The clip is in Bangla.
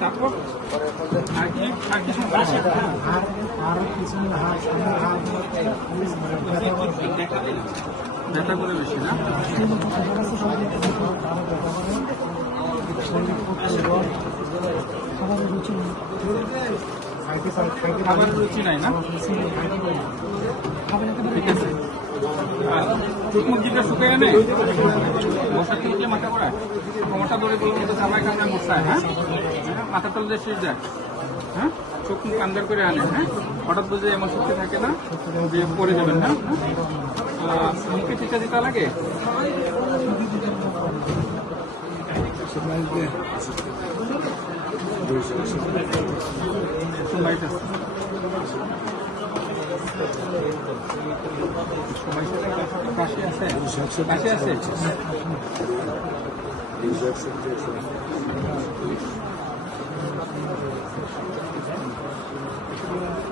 তারপর আর কি আর কি সমস্যা আর আর পিছনে হাত সামনে হাত ব্যথা করে বেশি না? খাবারের রুচি খাবারের রুচি নাই না? ঠিক আছে। আর চোখ মুখ দিকে মশা কিনলে মাথা পড়ায় কোমরটা ধরে বলব হ্যাঁ, মাথা তল দিয়ে শীষ যায়। হ্যাঁ? চোখ মুখ আন্দার করে আনে হ্যাঁ? হঠাৎ বুঝে এমন শক্তি থাকে না যে পড়ে যাবেন হ্যাঁ? আহ, মুখে টিকা দিতে লাগে? সময় আছে। কাশি আছে? Yeah.